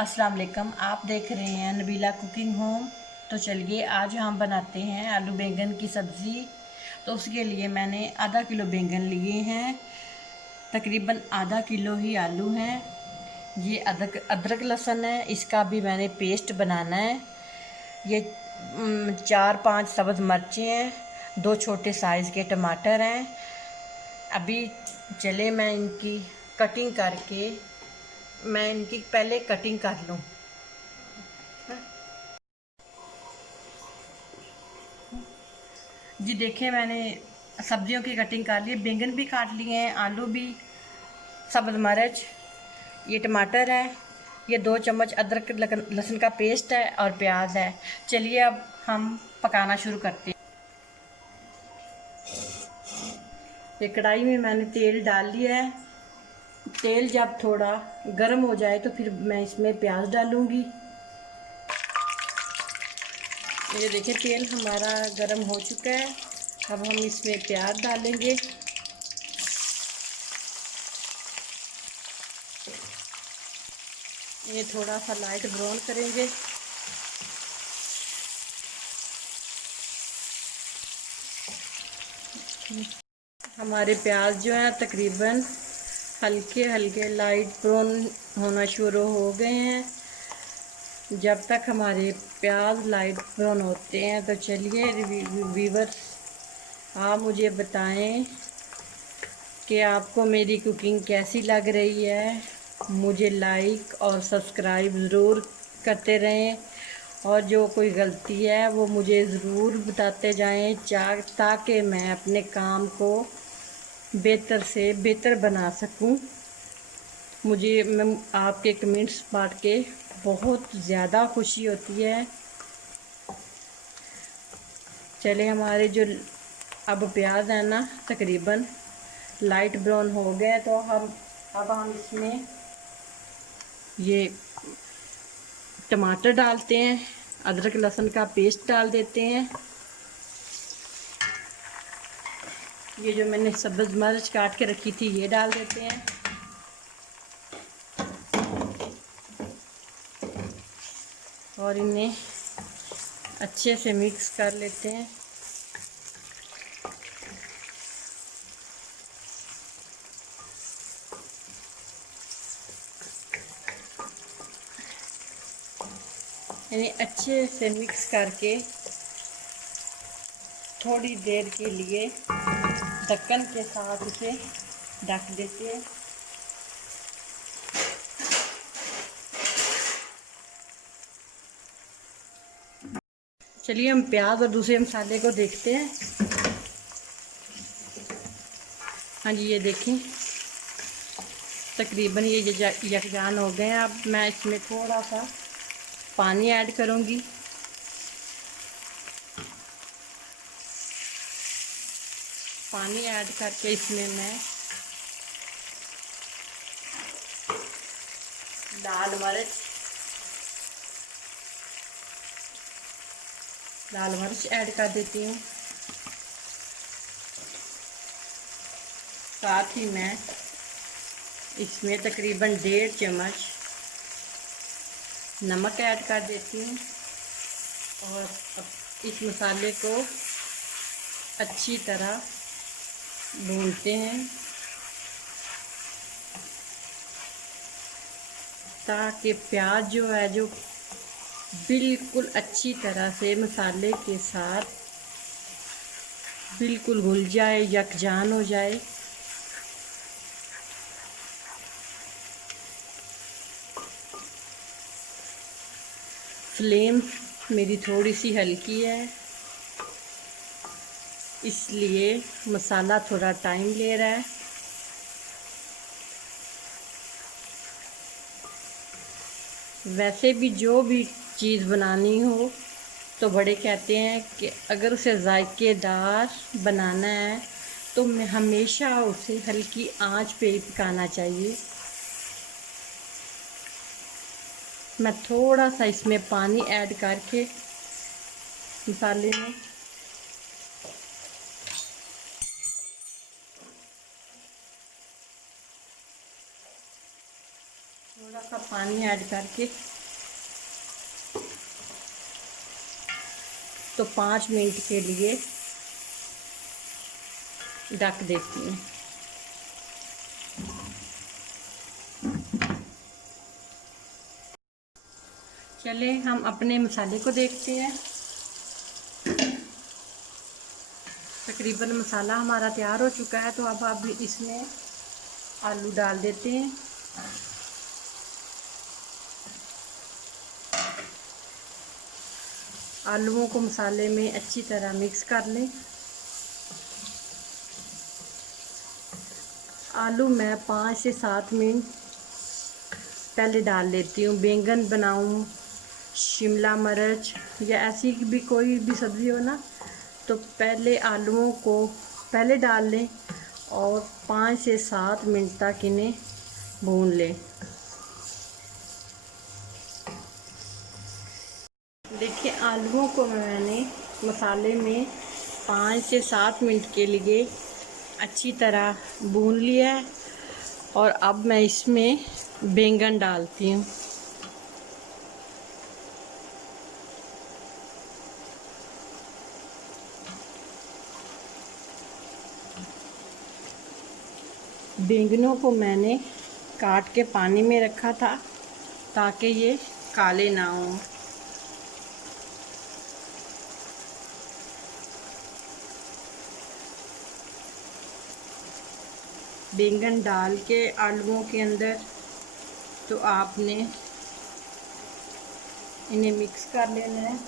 अस्सलाम वालेकुम। आप देख रहे हैं नबीला कुकिंग होम। तो चलिए आज हम बनाते हैं आलू बैंगन की सब्ज़ी। तो उसके लिए मैंने आधा किलो बैंगन लिए हैं, तकरीबन आधा किलो ही आलू हैं। ये अदरक अदरक लहसुन है, इसका भी मैंने पेस्ट बनाना है। ये 4-5 सब्ज़ मिर्चें हैं, 2 छोटे साइज़ के टमाटर हैं। अभी चले मैं इनकी पहले कटिंग कर लूँ। जी देखिए, मैंने सब्जियों की कटिंग कर ली, बैंगन भी काट लिए हैं, आलू भी, सब्ज़ मिर्च, ये टमाटर है, ये 2 चम्मच अदरक लहसुन का पेस्ट है और प्याज है। चलिए अब हम पकाना शुरू करते हैं। ये कढ़ाई में मैंने तेल डाल लिया है। तेल जब थोड़ा गर्म हो जाए तो फिर मैं इसमें प्याज डालूँगी। ये देखिए तेल हमारा गर्म हो चुका है। अब हम इसमें प्याज डालेंगे। ये थोड़ा सा लाइट ब्राउन करेंगे। हमारे प्याज जो है तकरीबन हल्के हल्के लाइट ब्राउन होना शुरू हो गए हैं। जब तक हमारे प्याज लाइट ब्राउन होते हैं तो चलिए व्यूअर्स, आप मुझे बताएं कि आपको मेरी कुकिंग कैसी लग रही है। मुझे लाइक और सब्सक्राइब ज़रूर करते रहें, और जो कोई गलती है वो मुझे ज़रूर बताते जाएं ताकि मैं अपने काम को बेहतर से बेहतर बना सकूं। मैं आपके कमेंट्स पढ़ के बहुत ज़्यादा खुशी होती है। चले हमारे जो अब प्याज है ना तकरीबन लाइट ब्राउन हो गए, तो अब हम इसमें ये टमाटर डालते हैं, अदरक लहसुन का पेस्ट डाल देते हैं। ये जो मैंने सब्ज़ मिर्च काट के रखी थी ये डाल देते हैं। और इन्हें अच्छे से मिक्स कर लेते हैं। इन्हें अच्छे से मिक्स करके थोड़ी देर के लिए ढक्कन के साथ इसे ढक देते हैं। चलिए हम प्याज और दूसरे मसाले को देखते हैं। हाँ जी, ये देखें तकरीबन ये यकजान हो गए हैं। अब मैं इसमें थोड़ा सा पानी ऐड करूँगी। पानी ऐड करके इसमें मैं लाल मिर्च ऐड कर देती हूँ। साथ ही मैं इसमें तकरीबन 1.5 चम्मच नमक ऐड कर देती हूँ। और अब इस मसाले को अच्छी तरह भूनते हैं ताकि प्याज जो है जो बिल्कुल अच्छी तरह से मसाले के साथ बिल्कुल घुल जाए, यकजान हो जाए। फ्लेम मेरी थोड़ी सी हल्की है, इसलिए मसाला थोड़ा टाइम ले रहा है। वैसे भी जो भी चीज़ बनानी हो तो बड़े कहते हैं कि अगर उसे जायकेदार बनाना है तो मैं हमेशा उसे हल्की आंच पे ही पकाना चाहिए। मैं थोड़ा सा इसमें पानी ऐड करके मसाले में थोड़ा सा पानी पानी ऐड करके तो 5 मिनट के लिए ढक देती हूँ। चले हम अपने मसाले को देखते हैं। तकरीबन मसाला हमारा तैयार हो चुका है, तो अब इसमें आलू डाल देते हैं। आलूओं को मसाले में अच्छी तरह मिक्स कर लें। आलू मैं 5 से 7 मिनट पहले डाल लेती हूँ। बैंगन बनाऊँ, शिमला मिर्च या ऐसी भी कोई भी सब्ज़ी हो ना, तो पहले आलूओं को पहले डाल लें और 5 से 7 मिनट तक इन्हें भून लें। देखिए आलूओं को मैंने मसाले में 5 से 7 मिनट के लिए अच्छी तरह भून लिया है और अब मैं इसमें बैंगन डालती हूँ। बैंगनों को मैंने काट के पानी में रखा था ताकि ये काले ना हों। बैंगन डाल के आलूओं के अंदर तो आपने इन्हें मिक्स कर लेना है।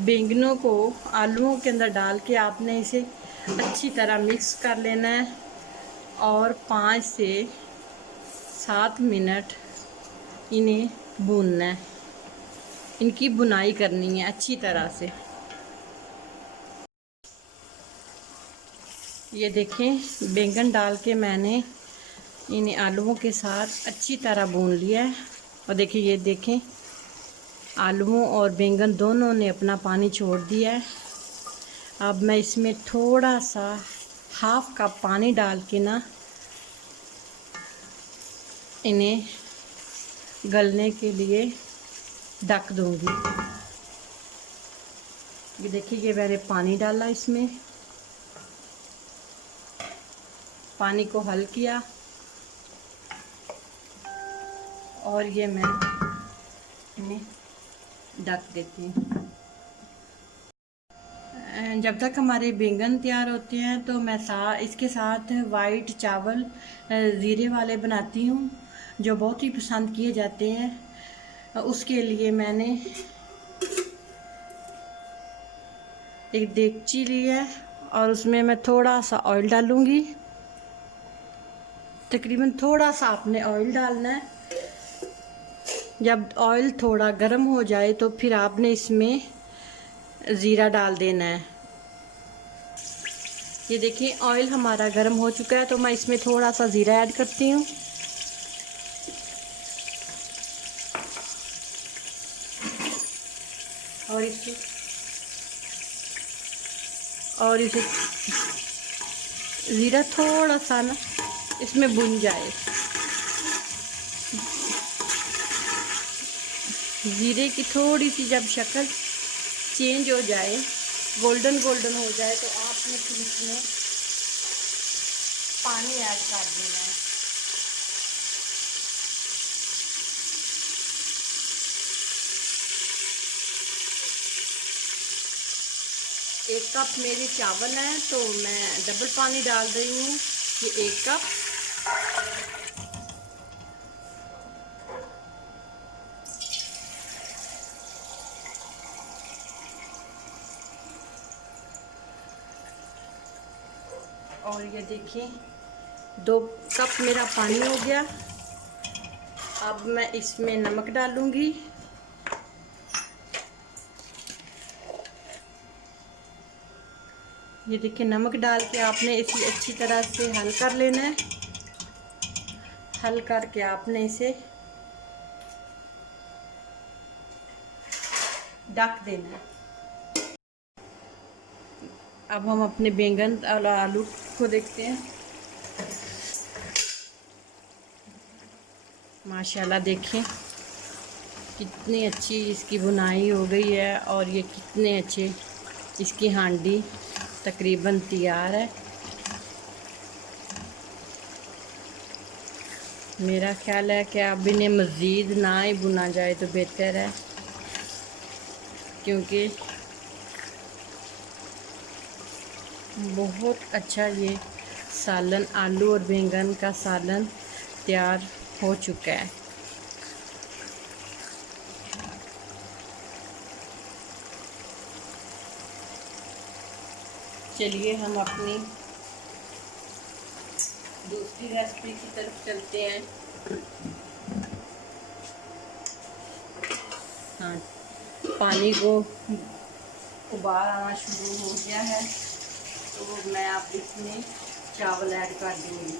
बैंगनों को आलूओं के अंदर डाल के आपने इसे अच्छी तरह मिक्स कर लेना है और 5 से 7 मिनट इन्हें भूनना है। इनकी भुनाई करनी है अच्छी तरह से। ये देखें बैंगन डाल के मैंने इन्हें आलूओं के साथ अच्छी तरह भून लिया है और देखिए ये देखें आलूओं और बैंगन दोनों ने अपना पानी छोड़ दिया है। अब मैं इसमें थोड़ा सा हाफ कप पानी डाल के ना इन्हें गलने के लिए ढक दूंगी। ये देखिए ये मैंने पानी डाला, इसमें पानी को हल किया और ये मैं इन्हें ढक देती हूँ। जब तक हमारे बैंगन तैयार होते हैं तो मैं इसके साथ वाइट चावल ज़ीरे वाले बनाती हूँ जो बहुत ही पसंद किए जाते हैं। उसके लिए मैंने एक देगची ली है और उसमें मैं थोड़ा सा ऑयल डालूँगी। तकरीबन थोड़ा सा आपने ऑयल डालना है। जब ऑयल थोड़ा गर्म हो जाए तो फिर आपने इसमें ज़ीरा डाल देना है। ये देखिए ऑयल हमारा गर्म हो चुका है तो मैं इसमें थोड़ा सा ज़ीरा ऐड करती हूँ। और इसे ज़ीरा थोड़ा सा ना इसमें भुन जाए। ज़ीरे की थोड़ी सी जब शक्ल चेंज हो जाए, गोल्डन गोल्डन हो जाए, तो आपने फिर इसमें पानी ऐड कर देना है। एक कप मेरे चावल हैं तो मैं डबल पानी डाल रही हूँ। ये 1 कप। और ये देखिए 2 कप मेरा पानी हो गया। अब मैं इसमें नमक डालूंगी। ये देखिए नमक डाल के आपने इसे अच्छी तरह से हल कर लेना है। हल करके आपने इसे ढक देना है। अब हम अपने बैंगन और आलू को देखते हैं। माशाल्लाह देखें कितनी अच्छी इसकी बुनाई हो गई है और ये कितने अच्छे इसकी हांडी तकरीबन तैयार है। मेरा ख्याल है कि अब इन्हें मज़ीद ना ही भुना जाए तो बेहतर है, क्योंकि बहुत अच्छा ये सालन आलू और बैंगन का सालन तैयार हो चुका है। चलिए हम अपनी दूसरी रेसिपी की तरफ चलते हैं। हाँ, पानी को उबाल आना शुरू हो गया है तो मैं अब इसमें चावल ऐड कर दूँगी,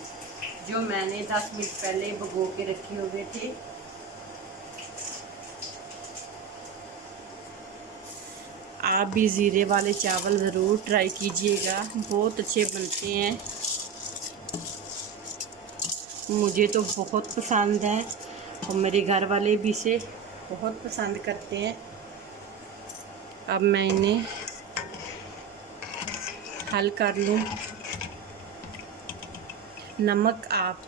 जो मैंने 10 मिनट पहले भिगो के रखे हुए थे। आप भी ज़ीरे वाले चावल ज़रूर ट्राई कीजिएगा, बहुत अच्छे बनते हैं। मुझे तो बहुत पसंद है और मेरे घर वाले भी इसे बहुत पसंद करते हैं। अब मैं इन्हें हल कर लूँ। नमक आप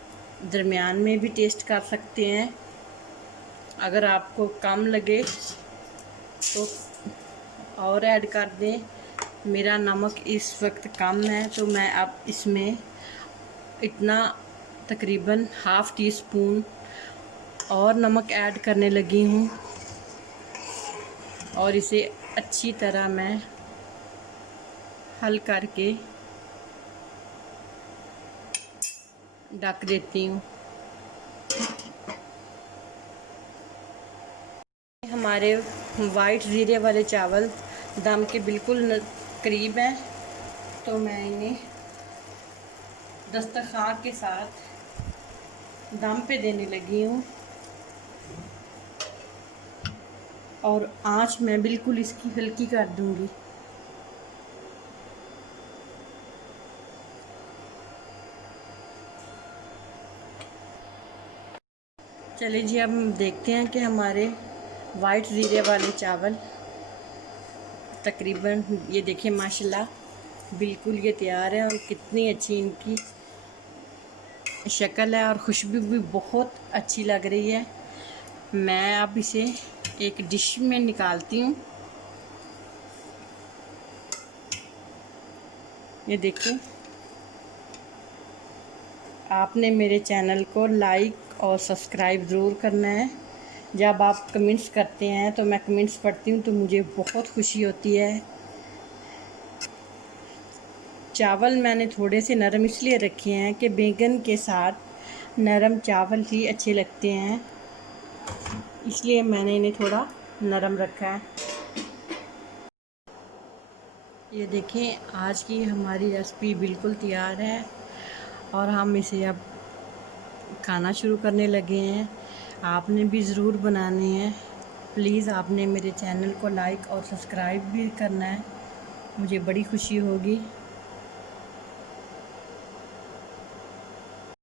दरमियान में भी टेस्ट कर सकते हैं, अगर आपको कम लगे तो और ऐड कर दें। मेरा नमक इस वक्त कम है तो मैं अब इसमें इतना तकरीबन ½ टी स्पून और नमक ऐड करने लगी हूँ और इसे अच्छी तरह मैं हल करके ढक देती हूँ। हमारे वाइट ज़ीरे वाले चावल दम के बिल्कुल करीब हैं, तो मैं इन्हें दस्तरखान के साथ दम पे देने लगी हूँ और आंच मैं बिल्कुल इसकी हल्की कर दूँगी। चलिए जी, अब हम देखते हैं कि हमारे वाइट ज़ीरे वाले चावल तकरीबन ये देखिए माशाल्लाह बिल्कुल ये तैयार है और कितनी अच्छी इनकी शक्ल है और खुशबू भी बहुत अच्छी लग रही है। मैं अब इसे एक डिश में निकालती हूँ। ये देखिए, आपने मेरे चैनल को लाइक और सब्सक्राइब ज़रूर करना है। जब आप कमेंट्स करते हैं तो मैं कमेंट्स पढ़ती हूँ तो मुझे बहुत खुशी होती है। चावल मैंने थोड़े से नरम इसलिए रखे हैं कि बैंगन के साथ नरम चावल ही अच्छे लगते हैं, इसलिए मैंने इन्हें थोड़ा नरम रखा है। ये देखें, आज की हमारी रेसिपी बिल्कुल तैयार है और हम इसे अब खाना शुरू करने लगे हैं। आपने भी ज़रूर बनाने हैं। प्लीज़ आपने मेरे चैनल को लाइक और सब्सक्राइब भी करना है, मुझे बड़ी खुशी होगी।